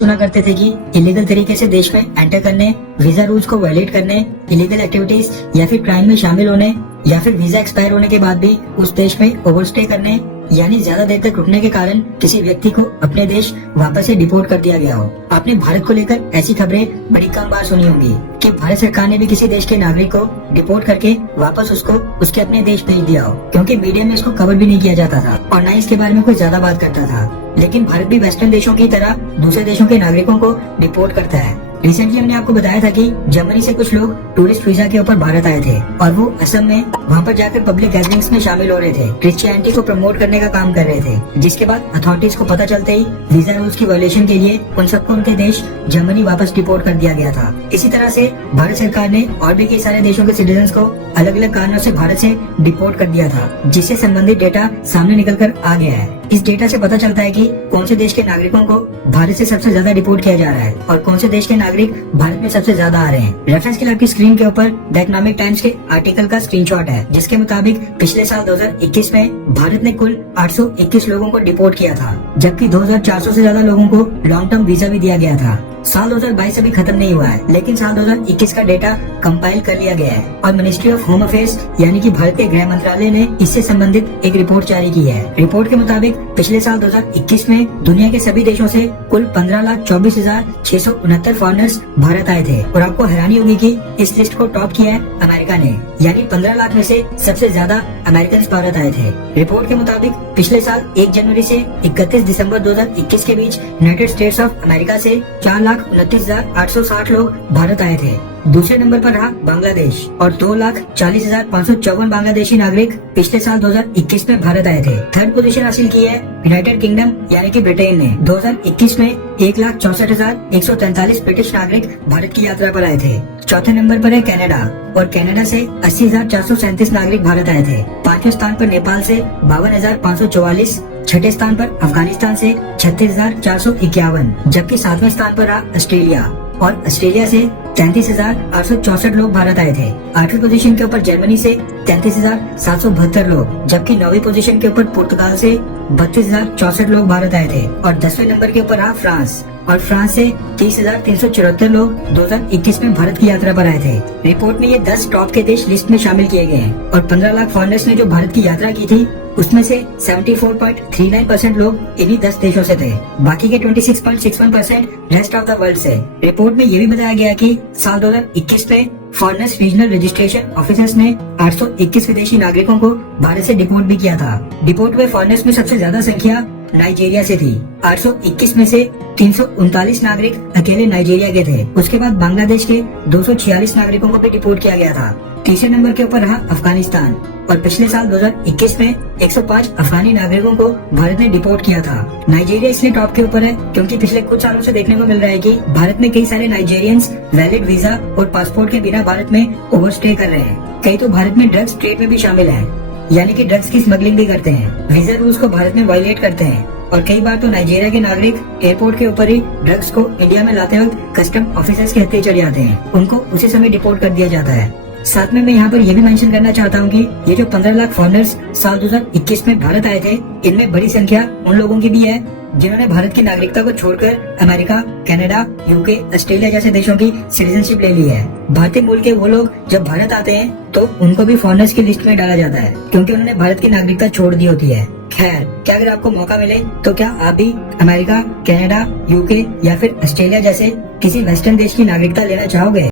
सुना करते थे कि इलीगल तरीके से देश में एंटर करने, वीजा रूल्स को वायलेट करने, इलीगल एक्टिविटीज या फिर क्राइम में शामिल होने या फिर वीजा एक्सपायर होने के बाद भी उस देश में ओवरस्टे करने यानी ज्यादा देर तक रुकने के कारण किसी व्यक्ति को अपने देश वापस से डिपोर्ट कर दिया गया हो। आपने भारत को लेकर ऐसी खबरें बड़ी कम बार सुनी होंगी कि भारत सरकार ने भी किसी देश के नागरिक को डिपोर्ट करके वापस उसको उसके अपने देश भेज दिया हो, क्योंकि मीडिया में इसको कवर भी नहीं किया जाता था और न इसके बारे में कोई ज्यादा बात करता था। लेकिन भारत भी वेस्टर्न देशों की तरह दूसरे देशों के नागरिकों को डिपोर्ट करता है। रिसेंटली हमने आपको बताया था कि जर्मनी से कुछ लोग टूरिस्ट वीजा के ऊपर भारत आए थे और वो असम में वहाँ पर जाकर पब्लिक गैदरिंग्स में शामिल हो रहे थे, क्रिश्चियनिटी को प्रमोट करने का काम कर रहे थे, जिसके बाद अथॉरिटीज को पता चलते ही वीजा रूल्स की वायलेशन के लिए उन सबको उनके देश जर्मनी वापस डिपोर्ट कर दिया गया था। इसी तरह से भारत सरकार ने और भी कई सारे देशों के सिटीजन्स को अलग अलग कारणों से भारत से डिपोर्ट कर दिया था, जिससे संबंधित डेटा सामने निकल कर आ गया है। इस डेटा से पता चलता है कि कौन से देश के नागरिकों को भारत से सबसे ज्यादा डिपोर्ट किया जा रहा है और कौन से देश के नागरिक भारत में सबसे ज्यादा आ रहे हैं। रेफरेंस के लिए आपकी स्क्रीन के ऊपर द इकोनॉमिक टाइम्स के आर्टिकल का स्क्रीनशॉट है, जिसके मुताबिक पिछले साल 2021 में भारत ने कुल 821 लोगों को डिपोर्ट किया था, जबकि 2400 से ज्यादा लोगों को लॉन्ग टर्म वीजा भी दिया गया था। साल 2022 अभी खत्म नहीं हुआ है, लेकिन साल 2021 का डेटा कंपाइल कर लिया गया है और मिनिस्ट्री ऑफ होम अफेयर्स यानी कि भारत के गृह मंत्रालय ने इससे संबंधित एक रिपोर्ट जारी की है। रिपोर्ट के मुताबिक पिछले साल 2021 में दुनिया के सभी देशों से कुल 15,24,669 फॉरेनर्स भारत आए थे और आपको हैरानी होगी कि इस लिस्ट को टॉप किया है अमेरिका ने, यानी 15 लाख में से सबसे ज्यादा अमेरिकन भारत आए थे। रिपोर्ट के मुताबिक पिछले साल 1 जनवरी से 31 दिसंबर 2021 के बीच यूनाइटेड स्टेट्स ऑफ अमेरिका से 4,29,860 लोग भारत आए थे। दूसरे नंबर पर रहा बांग्लादेश और 2,40,554 बांग्लादेशी नागरिक पिछले साल 2021 में भारत आए थे। थर्ड पोजीशन हासिल की है यूनाइटेड किंगडम यानी कि ब्रिटेन ने। 2021 में 1,64,143 ब्रिटिश नागरिक भारत की यात्रा पर आए थे। चौथे नंबर पर है कनाडा और कनाडा से 80,437 नागरिक भारत आए थे। पांचवें स्थान पर नेपाल से 52,544, छठे स्थान पर अफगानिस्तान से 36,451, जबकि सातवें स्थान पर रहा ऑस्ट्रेलिया और ऑस्ट्रेलिया से 33,864 लोग भारत आए थे। आठवीं पोजीशन के ऊपर जर्मनी से 33,772 लोग, जबकि नौवीं पोजीशन के ऊपर पुर्तगाल से 32,064 लोग भारत आए थे और 10वें नंबर के ऊपर रहा फ्रांस और फ्रांस से 30,374 लोग 2021 में भारत की यात्रा पर आए थे। रिपोर्ट में ये 10 टॉप के देश लिस्ट में शामिल किए गए हैं और 15 लाख फॉरेनर्स ने जो भारत की यात्रा की थी उसमें से 74.39% लोग इन्हीं 10 देशों से थे, बाकी के 26.61% रेस्ट ऑफ द वर्ल्ड से। रिपोर्ट में ये भी बताया गया कि साल 2021 में फॉरेनर्स रीजनल रजिस्ट्रेशन ऑफिसर्स ने 821 विदेशी नागरिकों को भारत से डिपोर्ट भी किया था। डिपोर्ट हुए फॉरेनर्स में सबसे ज्यादा संख्या नाइजीरिया से थी। 821 में से 339 नागरिक अकेले नाइजीरिया के थे। उसके बाद बांग्लादेश के 246 नागरिकों को भी डिपोर्ट किया गया था। तीसरे नंबर के ऊपर रहा अफगानिस्तान और पिछले साल 2021 में 105 अफगानी नागरिकों को भारत ने डिपोर्ट किया था। नाइजीरिया इसलिए टॉप के ऊपर है क्योंकि पिछले कुछ सालों से देखने को मिल रहा है कि भारत में कई सारे नाइजीरियंस वैलिड वीजा और पासपोर्ट के बिना भारत में ओवरस्टे कर रहे हैं। कई तो भारत में ड्रग्स ट्रेड में भी शामिल हैं, यानी कि ड्रग्स की स्मगलिंग भी करते हैं, वीजा रूल्स को भारत में वायलेट करते हैं और कई बार तो नाइजीरिया के नागरिक एयरपोर्ट के ऊपर ही ड्रग्स को इंडिया में लाते वक्त कस्टम ऑफिसर्स के हत्थे चढ़ जाते हैं, उनको उसी समय डिपोर्ट कर दिया जाता है। साथ में मैं यहाँ पर यह भी मेंशन करना चाहता हूँ कि ये जो 15 लाख फॉरेनर्स साल 2021 में भारत आए थे, इनमें बड़ी संख्या उन लोगों की भी है जिन्होंने भारत की नागरिकता को छोड़कर अमेरिका, कनाडा, यूके, ऑस्ट्रेलिया जैसे देशों की सिटीजनशिप ले ली है। भारतीय मूल के वो लोग जब भारत आते हैं तो उनको भी फॉरेनर्स की लिस्ट में डाला जाता है क्योंकि उन्होंने भारत की नागरिकता छोड़ दी होती है। खैर, क्या अगर आपको मौका मिले तो क्या आप भी अमेरिका, कनाडा, यूके या फिर ऑस्ट्रेलिया जैसे किसी वेस्टर्न देश की नागरिकता लेना चाहोगे?